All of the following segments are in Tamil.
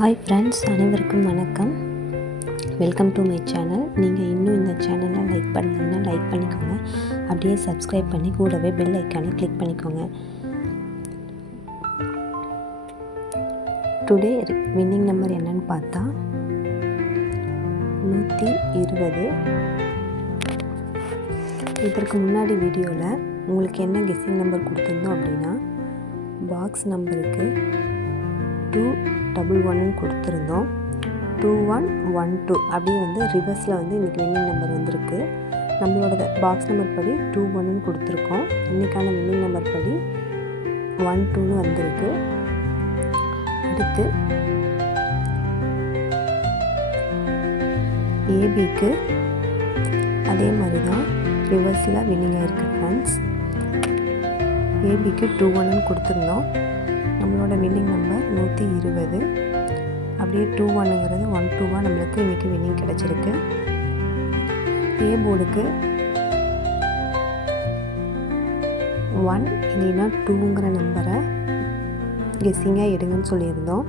ஹாய் ஃப்ரெண்ட்ஸ், அனைவருக்கும் வணக்கம். Welcome to my channel. நீங்கள் இன்னும் இந்த சேனலை லைக் பண்ணலன்னா லைக் பண்ணிக்கோங்க. அப்படியே சப்ஸ்கிரைப் பண்ணி கூடவே பெல் ஐக்கானை கிளிக் பண்ணிக்கோங்க. டுடே வின்னிங் நம்பர் என்னன்னு பார்த்தா 120. இதற்கு முன்னாடி வீடியோவில் உங்களுக்கு என்ன கெஸ்ஸிங் நம்பர் கொடுத்துருந்தோம் அப்படின்னா பாக்ஸ் நம்பருக்கு 211 கொடுத்துருந்தோம். 2112 அப்படியே ரிவர்ஸில் இன்றைக்கி வின்னிங் நம்பர் வந்திருக்கு. நம்மளோட பாக்ஸ் நம்பர் படி 21 கொடுத்துருக்கோம். இன்றைக்கான வின்னிங் நம்பர் படி 12 வந்திருக்கு. அடுத்து ஏபிக்கு அதே மாதிரி தான் ரிவர்ஸில் வின்னிங் ஆகிருக்கு ஃப்ரெண்ட்ஸ். ஏபிக்கு 21 கொடுத்துருந்தோம். நம்மளோட வின்னிங் நம்பர் 120. அப்படியே 21ங்கிறது 1-2 நம்மளுக்கு இன்றைக்கி வின்னிங் கிடச்சிருக்கு. ஏ போர்டுக்கு 1 இல்லைன்னா 2ங்கிற நம்பரை கெஸ்ஸிங்காக எடுங்கன்னு சொல்லியிருந்தோம்.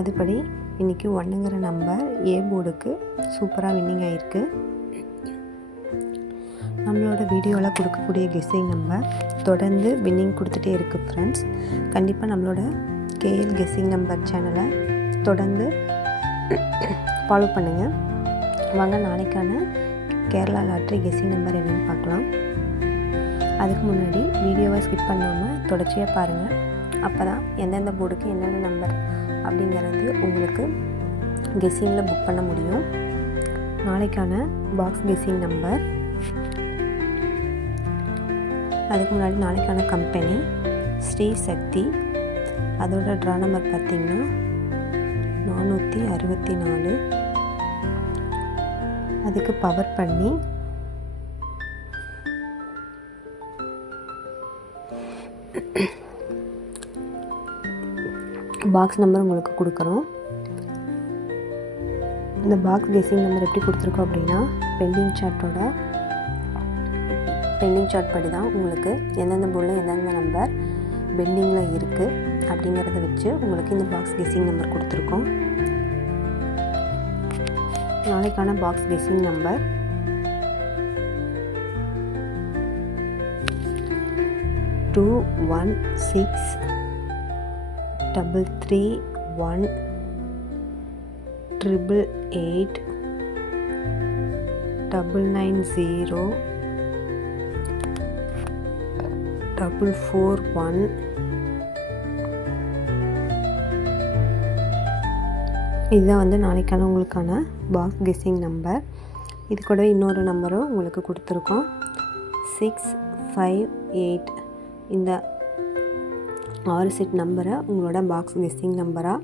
அதுபடி இன்றைக்கி 1ங்கிற நம்பர் ஏ போர்டுக்கு சூப்பராக வின்னிங் ஆகிருக்கு. நம்மளோட வீடியோவில் கொடுக்கக்கூடிய கெஸ்ஸிங் நம்பர் தொடர்ந்து வின்னிங் கொடுத்துட்டே இருக்குது ஃப்ரெண்ட்ஸ். கண்டிப்பாக நம்மளோட கேஎல் கெஸ்ஸிங் நம்பர் சேனலை தொடர்ந்து ஃபாலோ பண்ணுங்கள். வாங்க நாளைக்கான கேரளா லாட்ரி கெஸ்ஸிங் நம்பர் என்னென்னு பார்க்கலாம். அதுக்கு முன்னாடி வீடியோவை ஸ்கிப் பண்ணாமல் தொடர்ச்சியாக பாருங்கள். அப்போ தான் எந்தெந்த போர்டுக்கு என்னென்ன நம்பர் அப்படிங்கிறது உங்களுக்கு கெஸ்ஸிங்கில் புக் பண்ண முடியும். நாளைக்கான பாக்ஸ் கெஸ்ஸிங் நம்பர், அதுக்கு முன்னாடி நாளைக்கான கம்பெனி ஸ்ரீ சக்தி. அதோட ட்ரா நம்பர் பார்த்திங்கன்னா 464. அதுக்கு பவர் பண்ணி பாக்ஸ் நம்பர் உங்களுக்கு கொடுக்குறோம். இந்த பாக்ஸ் கெஸ்ஸிங் நம்பர் எப்படி கொடுத்துருக்கோம் அப்படின்னா பெண்டிங் சார்ட் படி தான் உங்களுக்கு எந்தெந்த போர்டில் எந்தெந்த நம்பர் பெண்டிங்கில் இருக்குது அப்படிங்கிறத வச்சு உங்களுக்கு இந்த பாக்ஸ் கெஸ்ஸிங் நம்பர் கொடுத்துருக்கோம். நாளைக்கான பாக்ஸ் கெஸ்ஸிங் நம்பர் 216-388-990-441. இதுதான் நாளைக்கான உங்களுக்கான பாக்ஸ் கெஸ்ஸிங் நம்பர். இது கூட இன்னொரு நம்பரும் உங்களுக்கு கொடுத்துருக்கோம் 658. இந்த 6 செட் நம்பரை உங்களோட பாக்ஸ் கெஸ்ஸிங் நம்பராக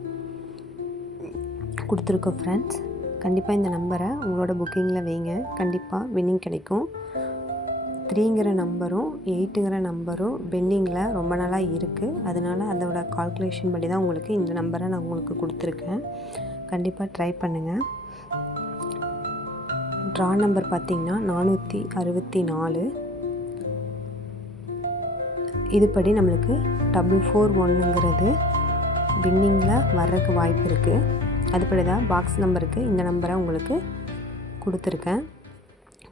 கொடுத்துருக்கோம் ஃப்ரெண்ட்ஸ். கண்டிப்பாக இந்த நம்பரை உங்களோட புக்கிங்கில் வைங்க. கண்டிப்பாக வின்னிங் கிடைக்கும். 3ங்கிற நம்பரும் 8ங்கிற நம்பரும் பெண்டிங்கில் ரொம்ப நாளாக இருக்குது. அதனால் அதோட கால்குலேஷன் படி தான் உங்களுக்கு இந்த நம்பரை நான் உங்களுக்கு கொடுத்துருக்கேன். கண்டிப்பாக ட்ரை பண்ணுங்கள். ட்ரா நம்பர் பார்த்திங்கன்னா 464. இதுபடி நம்மளுக்கு 441ங்கிறது வின்னிங்கில் வர்றதுக்கு வாய்ப்பு இருக்குது. அதுபடி தான் பாக்ஸ் நம்பருக்கு இந்த நம்பரை உங்களுக்கு கொடுத்துருக்கேன்.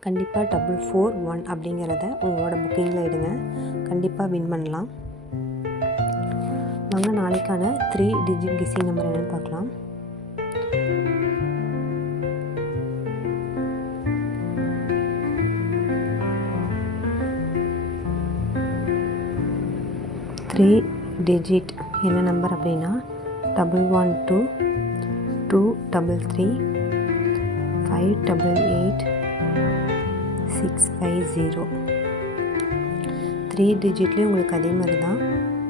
கண்டிப்பாக 441 அப்படிங்கிறத உங்களோட புக்கிங்கில் எடுங்க. கண்டிப்பாக வின் பண்ணலாம். வாங்க நாளைக்கான 3 டிஜிட் கெஸ்ஸிங் நம்பர் என்னென்னு பார்க்கலாம். த்ரீ டிஜிட் என்ன நம்பர் அப்படின்னா 112 233 588 650. 3 டிஜிட்லேயும் உங்களுக்கு அதே மாதிரி தான்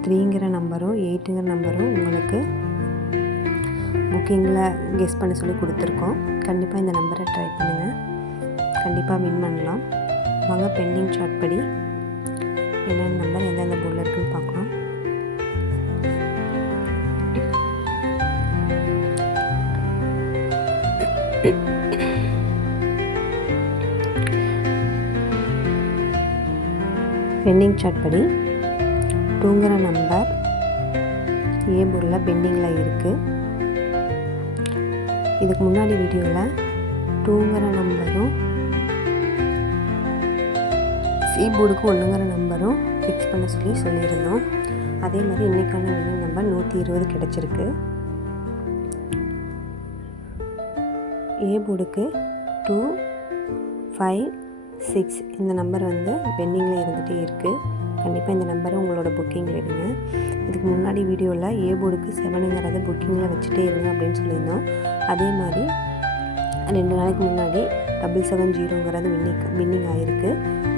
3ங்கிற நம்பரும் 8ங்கிற நம்பரும் உங்களுக்கு புக்கிங்கில் கெஸ் பண்ண சொல்லி கொடுத்துருக்கோம். கண்டிப்பாக இந்த நம்பரை ட்ரை பண்ணுங்கள். கண்டிப்பாக வின் பண்ணலாம். வாங்க பெண்டிங் சார்ட் படி என்னென்ன நம்பர் எந்தெந்த போர்டில் இருக்குன்னு பார்க்கலாம். பெண்டிங் சார்ட் படி 2ங்கிற நம்பர் ஏ போர்டில் பெண்டிங்கில் இருக்குது. இதுக்கு முன்னாடி வீடியோவில் 2ங்கிற நம்பரும் சி போர்டுக்கு 1ங்கிற நம்பரும் ஃபிக்ஸ் பண்ண சொல்லியிருந்தோம். அதே மாதிரி இன்றைக்கான வின்னிங் நம்பர் 120 கிடச்சிருக்கு. ஏ போர்டுக்கு 2, 5, 6 இந்த நம்பர் வந்து பெண்டிங்கில் இருந்துகிட்டே இருக்குது. கண்டிப்பாக இந்த நம்பரை உங்களோட புக்கிங்கில் எடுங்க. இதுக்கு முன்னாடி வீடியோவில் ஏ போர்டுக்கு 7ங்கிறத புக்கிங்கில் வச்சுட்டே இருங்க அப்படின்னு சொல்லியிருந்தோம். அதே மாதிரி 2 நாளைக்கு முன்னாடி 770ங்கிறது வின்னிங் ஆகிருக்கு.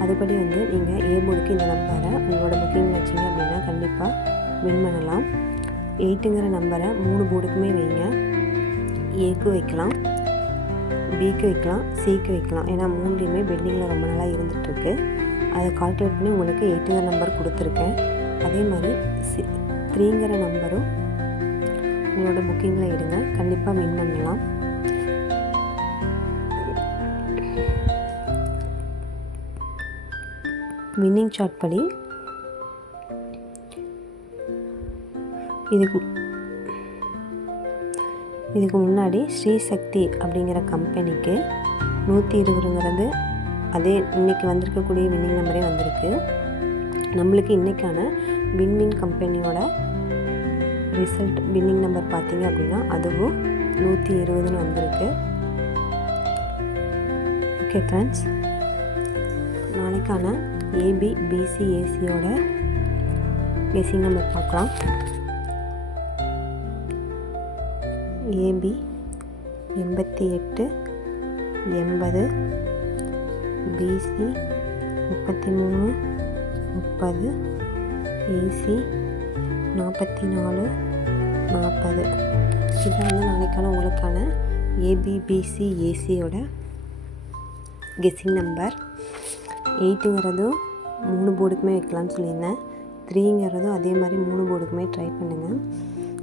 அதுபடி வந்து நீங்கள் ஏ போர்டுக்கு இந்த நம்பரை உங்களோட புக்கிங்கில் வச்சிங்க அப்படின்னா கண்டிப்பாக வின் பண்ணலாம். 8ங்கிற நம்பரை 3 போர்டுக்குமே வைங்க. ஏக்கு வைக்கலாம், பிக்கு வைக்கலாம், சிக்கு வைக்கலாம். ஏன்னா 3லையுமே பெண்டிங்கில் ரொம்ப நாளாக இருந்துகிட்ருக்கு. அதை கால்குலேட் பண்ணி உங்களுக்கு 8ங்கிற நம்பர் கொடுத்துருக்கேன். அதே மாதிரி 3ங்கிற நம்பரும் உங்களோட புக்கிங்கில் எடுங்க. கண்டிப்பாக வின் பண்ணலாம். வின்னிங் சார்ட் படி இதுக்கு முன்னாடி ஸ்ரீசக்தி அப்படிங்கிற கம்பெனிக்கு 120ங்கிறது அதே இன்றைக்கி வந்திருக்கக்கூடிய வின்னிங் நம்பரே வந்திருக்கு. நம்மளுக்கு இன்றைக்கான வின்வின் கம்பெனியோட ரிசல்ட் வின்னிங் நம்பர் பார்த்திங்க அப்படின்னா அதுவும் 120ன்னு வந்திருக்கு. ஓகே ஃப்ரெண்ட்ஸ், நாளைக்கான ஏபி பிசி ஏசியோட கெஸ்ஸிங் நம்பர் பார்க்கலாம். AB 88, 80, BC 33, 30, AC 44, 40. இதான் வந்து நாளைக்கான உங்களுக்கான ஏபிபிசி ஏசியோட கெஸ்ஸிங் நம்பர். 8ங்கிறதும் 3 போர்டுக்குமே வைக்கலாம்னு சொல்லியிருந்தேன். 3ங்கிறதும் அதே மாதிரி 3 போர்டுக்குமே ட்ரை பண்ணுங்கள்.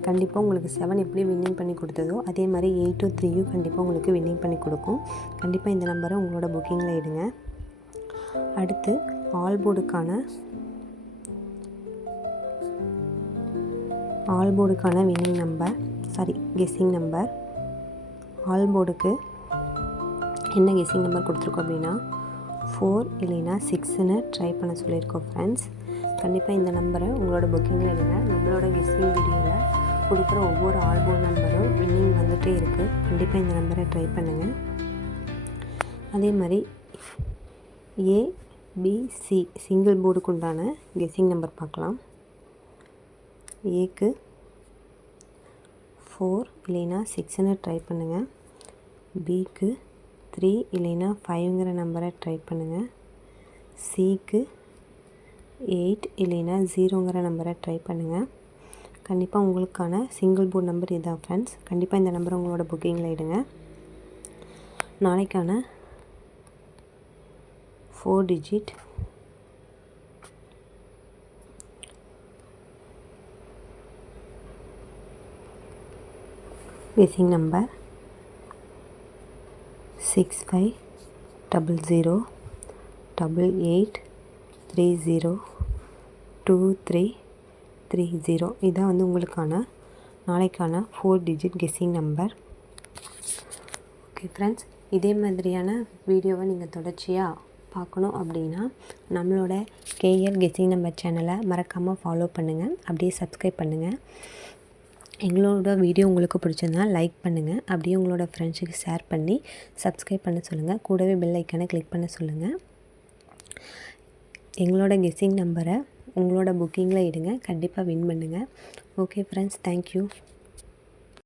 கண்டிப்பாக உங்களுக்கு 7 எப்படி வின்னிங் பண்ணி கொடுத்ததோ அதே மாதிரி 8ம் 3யும் கண்டிப்பாக உங்களுக்கு வின்னிங் பண்ணி கொடுக்கும். கண்டிப்பாக இந்த நம்பரை உங்களோட புக்கிங்கில் எடுங்க. அடுத்து ஆல் போர்டுக்கான winning number guessing number. All போர்டுக்கு என்ன கெஸ்ஸிங் நம்பர் கொடுத்துருக்கோம் அப்படின்னா 4 இல்லைன்னா 6ன்னு ட்ரை பண்ண சொல்லியிருக்கோம் ஃப்ரெண்ட்ஸ். கண்டிப்பாக இந்த நம்பரை உங்களோட புக்கிங்கில் எடுங்க. நம்மளோட கெஸ்ஸிங் வீடியோவில் கொடுக்குற ஒவ்வொரு ஆல் போர்டு நம்பரும் வின்னிங் வந்துகிட்டே இருக்குது. கண்டிப்பாக இந்த நம்பரை ட்ரை பண்ணுங்கள். அதே மாதிரி ஏபிசி சிங்கிள் போர்டுக்கு உண்டான கெஸ்ஸிங் நம்பர் பார்க்கலாம். ஏக்கு 4 இல்லைன்னா 6ன்னு ட்ரை பண்ணுங்கள். பிக்கு 3 இல்லைன்னா 5ங்கிற நம்பரை ட்ரை பண்ணுங்கள். சிக்கு 8 இல்லைன்னா 0ங்கிற நம்பரை ட்ரை பண்ணுங்கள். கண்டிப்பாக உங்களுக்கான சிங்கிள் போர்ட் நம்பர் இதான் ஃப்ரெண்ட்ஸ். கண்டிப்பாக இந்த நம்பரை உங்களோட புக்கிங்கில் எடுங்க. நாளைக்கான 4 டிஜிட் கெஸ்ஸிங் நம்பர் 6500 88 30 2330. இதான் வந்து உங்களுக்கான நாளைக்கான 4 digit guessing number. Okay friends, இதே மாதிரியான வீடியோவை நீங்கள் தொடர்ச்சியாக பார்க்கணும் அப்படின்னா நம்மளோட கேஎல் கெஸ்ஸிங் நம்பர் சேனலை மறக்காமல் ஃபாலோ பண்ணுங்கள். அப்படியே சப்ஸ்கிரைப் பண்ணுங்கள். எங்களோட வீடியோ உங்களுக்கு பிடிச்சிருந்தா லைக் பண்ணுங்கள். அப்படியே உங்களோட ஃப்ரெண்ட்ஸுக்கு ஷேர் பண்ணி சப்ஸ்கிரைப் பண்ண சொல்லுங்கள். கூடவே பெல் ஐக்கானை கிளிக் பண்ண சொல்லுங்கள். எங்களோட கெஸ்ஸிங் நம்பரை உங்களோட புக்கிங்கில் எடுங்க. கண்டிப்பாக வின் பண்ணுங்கள். Okay friends, thank you.